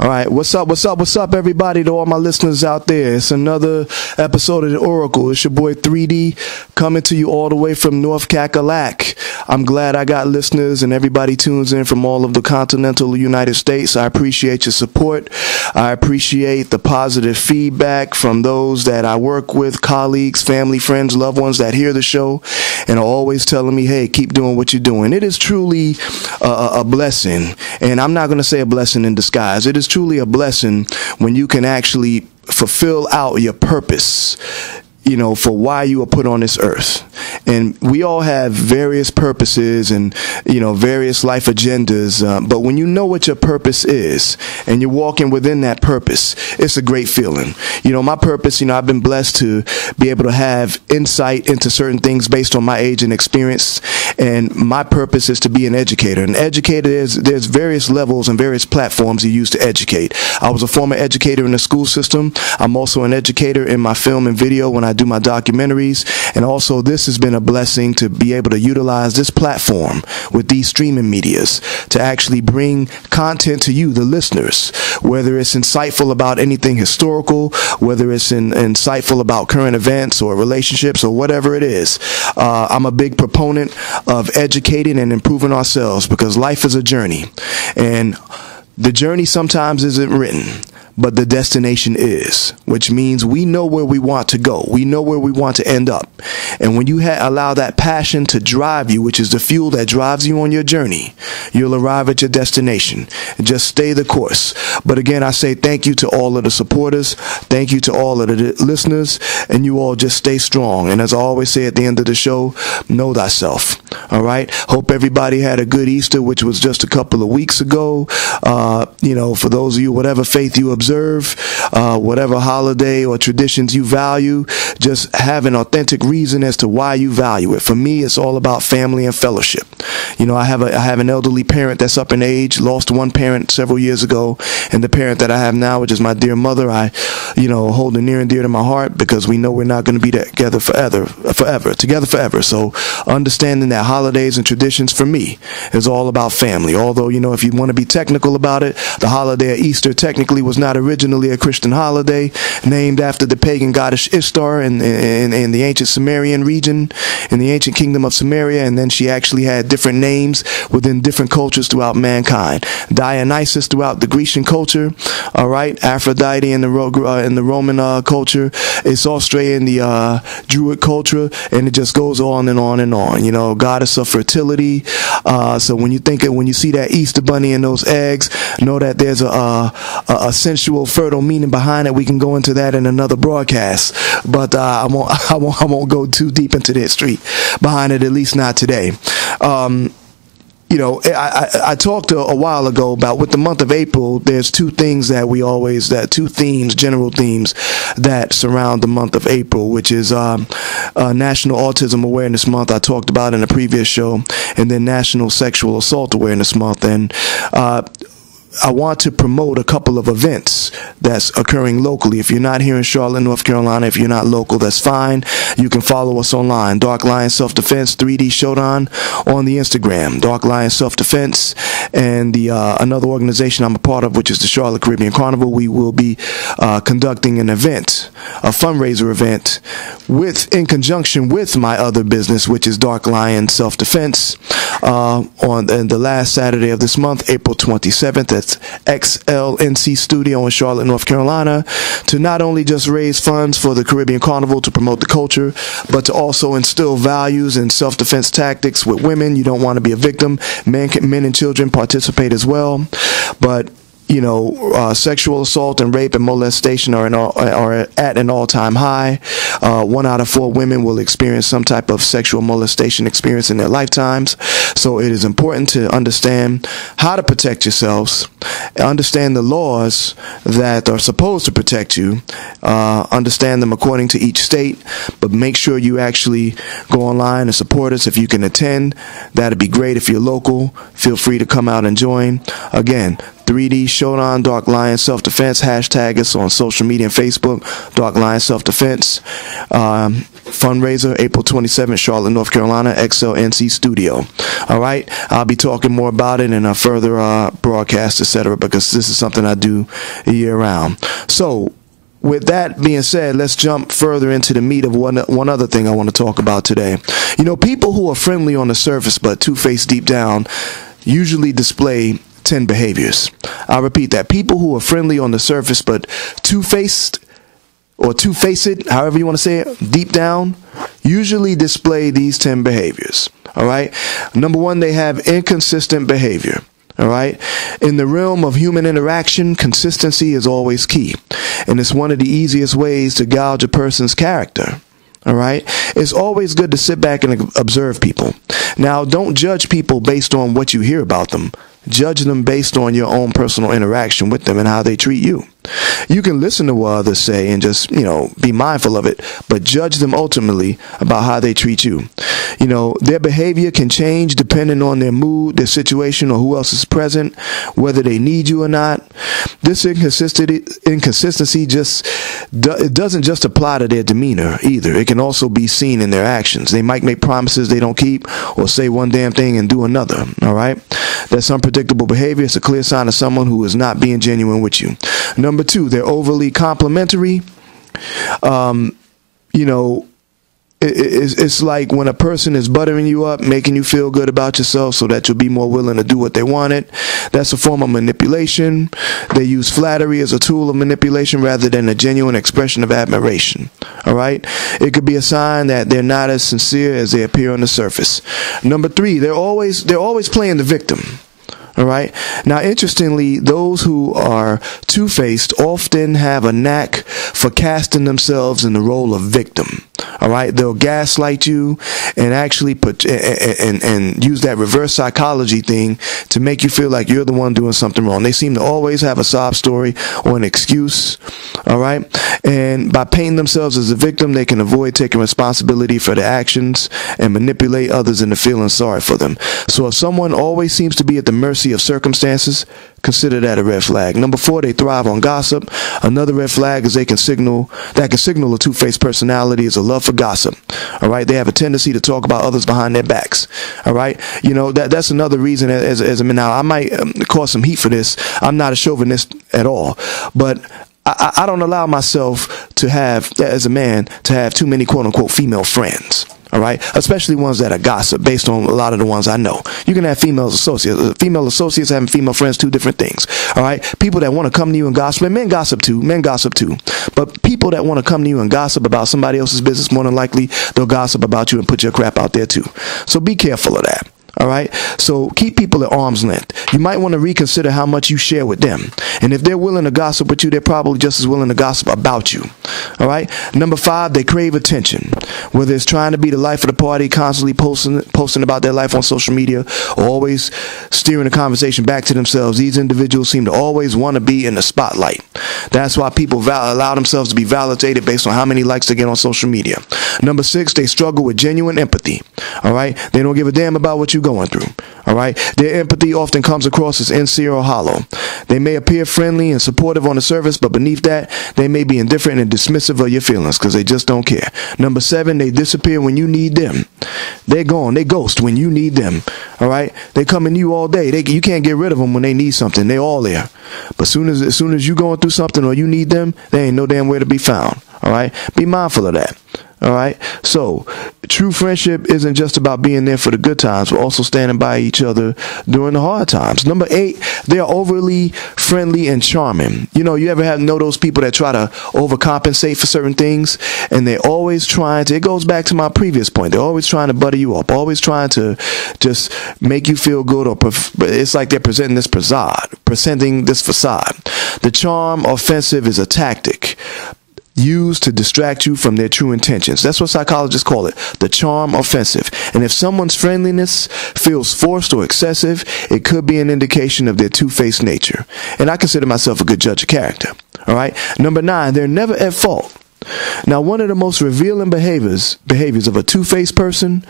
All right, what's up, everybody, to all my listeners out there. It's another episode of the Oracle. It's your boy 3D coming to you all the way from North Cackalack. I'm glad I got listeners and everybody tunes in from all of the continental United States. I appreciate your support. I appreciate the positive feedback from those that I work with, colleagues, family, friends, loved ones that hear the show and are always telling me, hey, keep doing what you're doing. It is truly a blessing, and I'm not going to say a blessing in disguise. It is truly a blessing when you can actually fulfill out your purpose, you know, for why you were put on this earth. And we all have various purposes and, you know, various life agendas. But when you know what your purpose is and you're walking within that purpose, it's a great feeling. You know, my purpose, you know, I've been blessed to be able to have insight into certain things based on my age and experience. And my purpose is to be an educator. An educator there's various levels and various platforms you use to educate. I was a former educator in the school system. I'm also an educator in my film and video when I do my documentaries. And also this has been a blessing to be able to utilize this platform with these streaming medias to actually bring content to you, the listeners, whether it's insightful about anything historical, whether it's insightful about current events or relationships or whatever it is. I'm a big proponent of educating and improving ourselves because life is a journey, and the journey sometimes isn't written, but the destination is, which means we know where we want to go. We know where we want to end up. And when you allow that passion to drive you, which is the fuel that drives you on your journey, you'll arrive at your destination. Just stay the course. But again, I say thank you to all of the supporters. Thank you to all of the listeners. And you all just stay strong. And as I always say at the end of the show, know thyself. All right? Hope everybody had a good Easter, which was just a couple of weeks ago. You know, for those of you, whatever faith you observe, whatever holiday or traditions you value, just have an authentic reason as to why you value it. For me, it's all about family and fellowship. You know, I have an elderly parent that's up in age, lost one parent several years ago, and the parent that I have now, which is my dear mother, I, you know, hold her near and dear to my heart because we know we're not going to be together forever. So understanding that holidays and traditions for me is all about family. Although, you know, if you want to be technical about it, the holiday of Easter technically was not originally a Christian holiday, named after the pagan goddess Ishtar in the ancient Sumerian region, in the ancient kingdom of Samaria, and then she actually had different names within different cultures throughout mankind. Dionysus throughout the Grecian culture, all right, Aphrodite in the Roman culture, Isostre in the Druid culture, and it just goes on and on and on. You know, goddess of fertility. So when you see that Easter bunny and those eggs, know that there's a sensual, fertile meaning behind it. We can go into that in another broadcast, but I won't go too deep into the history behind it, at least not today. You know, I talked a while ago about with the month of April, there's two themes, general themes that surround the month of April, which is National Autism Awareness Month, I talked about in a previous show, and then National Sexual Assault Awareness Month. And I want to promote a couple of events that's occurring locally. If you're not here in Charlotte, North Carolina, if you're not local, that's fine. You can follow us online. Dark Lion Self-Defense 3D Showdown on the Instagram. Dark Lion Self-Defense and another organization I'm a part of, which is the Charlotte Caribbean Carnival. We will be conducting an event, a fundraiser event, in conjunction with my other business, which is Dark Lion Self-Defense, on the last Saturday of this month, April 27th, at XLNC Studio in Charlotte, North Carolina, to not only just raise funds for the Caribbean Carnival to promote the culture, but to also instill values and self-defense tactics with women. You don't want to be a victim. Men and children participate as well. But you know, sexual assault and rape and molestation are at an all-time high. 1 out of 4 women will experience some type of sexual molestation experience in their lifetimes. So it is important to understand how to protect yourselves, understand the laws that are supposed to protect you, understand them according to each state, but make sure you actually go online and support us. If you can attend, that'd be great. If you're local, feel free to come out and join. Again, 3D Showdown, Dark Lion Self-Defense. Hashtag us on social media and Facebook, Dark Lion Self-Defense. Fundraiser, April 27th, Charlotte, North Carolina, XLNC Studio. All right, I'll be talking more about it in a further broadcast, etc., because this is something I do year round. So, with that being said, let's jump further into the meat of one other thing I want to talk about today. You know, people who are friendly on the surface but two-faced deep down usually display 10 behaviors. I'll repeat that. People who are friendly on the surface but two-faced or two-faced, however you want to say it, deep down, usually display these 10 behaviors. All right? Number one, they have inconsistent behavior. All right? In the realm of human interaction, consistency is always key. And it's one of the easiest ways to gauge a person's character. All right? It's always good to sit back and observe people. Now, don't judge people based on what you hear about them. Judge them based on your own personal interaction with them and how they treat you. You can listen to what others say and just, be mindful of it, but judge them ultimately about how they treat you. Their behavior can change depending on their mood, their situation, or who else is present, whether they need you or not. This inconsistency it doesn't just apply to their demeanor either. It can also be seen in their actions. They might make promises they don't keep or say one damn thing and do another. All right? That's unpredictable behavior. It's a clear sign of someone who is not being genuine with you. Number two, they're overly complimentary. It's like when a person is buttering you up, making you feel good about yourself so that you'll be more willing to do what they wanted. That's a form of manipulation. They use flattery as a tool of manipulation rather than a genuine expression of admiration. All right? It could be a sign that they're not as sincere as they appear on the surface. Number three, they're always playing the victim. All right. Now, interestingly, those who are two-faced often have a knack for casting themselves in the role of victim. All right. They'll gaslight you and actually and use that reverse psychology thing to make you feel like you're the one doing something wrong. They seem to always have a sob story or an excuse. All right. And by painting themselves as a victim, they can avoid taking responsibility for their actions and manipulate others into feeling sorry for them. So if someone always seems to be at the mercy of circumstances, consider that a red flag. Number four, they thrive on gossip. Another red flag is they can signal a two-faced personality is a love for gossip. All right, they have a tendency to talk about others behind their backs. All right, that's another reason. As a man, now I might cause some heat for this. I'm not a chauvinist at all, but I don't allow myself to have, as a man, to have too many quote-unquote female friends. All right, especially ones that are gossip, based on a lot of the ones I know. You can have female associates having female friends, two different things. All right, people that want to come to you and gossip, and men gossip too, but people that want to come to you and gossip about somebody else's business, more than likely they'll gossip about you and put your crap out there too. So be careful of that. All right. So keep people at arm's length. You might want to reconsider how much you share with them. And if they're willing to gossip with you, they're probably just as willing to gossip about you. All right. Number five, they crave attention. Whether it's trying to be the life of the party, constantly posting about their life on social media, or always steering the conversation back to themselves, these individuals seem to always want to be in the spotlight. That's why people allow themselves to be validated based on how many likes they get on social media. Number six, they struggle with genuine empathy. All right. They don't give a damn about what you going through. All right. Their empathy often comes across as insincere or hollow. They may appear friendly and supportive on the surface, but beneath that, they may be indifferent and dismissive of your feelings because they just don't care. Number seven, they disappear when you need them. They're gone. They ghost when you need them. All right. They come in you all day. You can't get rid of them when they need something. They all there. But as soon as you going through something or you need them, they ain't no damn where to be found. All right. Be mindful of that. All right. So true friendship isn't just about being there for the good times, but also standing by each other during the hard times. Number eight, they are overly friendly and charming. You ever know those people that try to overcompensate for certain things, and they're always trying to, it goes back to my previous point, they're always trying to butter you up, always trying to just make you feel good, or it's like they're presenting this facade. The charm offensive is a tactic used to distract you from their true intentions. That's what psychologists call it, the charm offensive. And if someone's friendliness feels forced or excessive, it could be an indication of their two-faced nature. And I consider myself a good judge of character. All right. Number nine, they're never at fault. Now, one of the most revealing behaviors of a two-faced person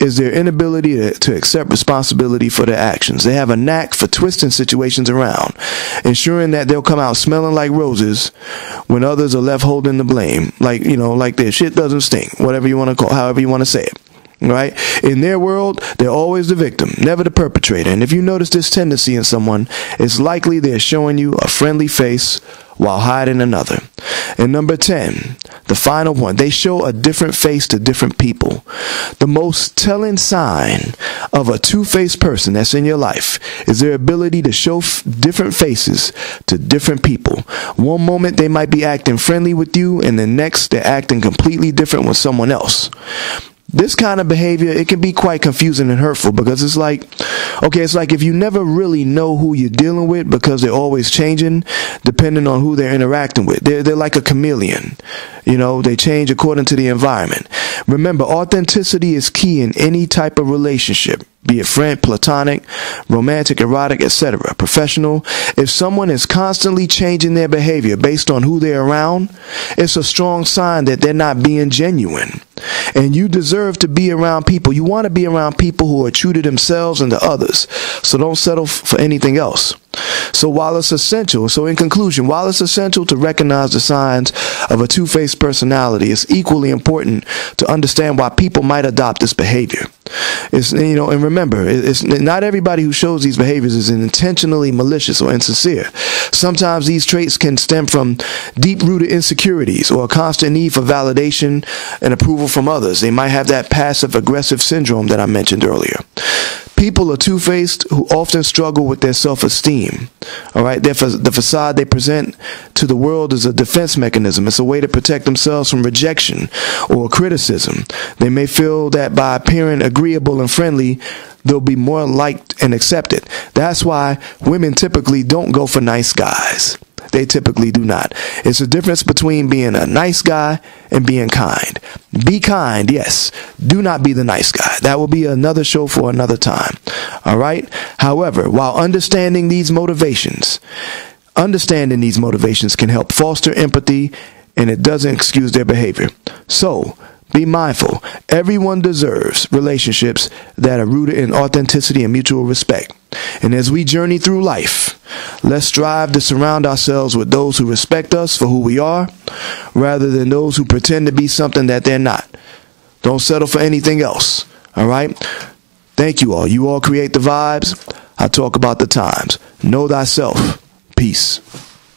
is their inability to accept responsibility for their actions. They have a knack for twisting situations around, ensuring that they'll come out smelling like roses when others are left holding the blame. Like, like their shit doesn't stink, whatever you want to call, however you want to say it. Right? In their world, they're always the victim, never the perpetrator. And if you notice this tendency in someone, it's likely they're showing you a friendly face while hiding another. And number 10, the final one, they show a different face to different people. The most telling sign of a two-faced person that's in your life is their ability to show different faces to different people. One moment they might be acting friendly with you, and the next they're acting completely different with someone else. This kind of behavior, it can be quite confusing and hurtful, because it's like if you never really know who you're dealing with, because they're always changing depending on who they're interacting with. They're like a chameleon. They change according to the environment. Remember, authenticity is key in any type of relationship, be it friend, platonic, romantic, erotic, etc., professional. If someone is constantly changing their behavior based on who they're around, it's a strong sign that they're not being genuine. And you deserve to be around people. You want to be around people who are true to themselves and to others. So don't settle for anything else. So in conclusion, while it's essential to recognize the signs of a two-faced personality, it's equally important to understand why people might adopt this behavior. And remember, it's not everybody who shows these behaviors is intentionally malicious or insincere. Sometimes these traits can stem from deep-rooted insecurities or a constant need for validation and approval from others. They might have that passive-aggressive syndrome that I mentioned earlier. People are two-faced who often struggle with their self-esteem. All right, the facade they present to the world is a defense mechanism. It's a way to protect themselves from rejection or criticism. They may feel that by appearing agreeable and friendly, they'll be more liked and accepted. That's why women typically don't go for nice guys. They typically do not. It's a difference between being a nice guy and being kind. Be kind, yes. Do not be the nice guy. That will be another show for another time. All right? However, while understanding these motivations can help foster empathy, and it doesn't excuse their behavior. So, be mindful. Everyone deserves relationships that are rooted in authenticity and mutual respect. And as we journey through life, let's strive to surround ourselves with those who respect us for who we are, rather than those who pretend to be something that they're not. Don't settle for anything else. All right? Thank you all. You all create the vibes. I talk about the times. Know thyself. Peace.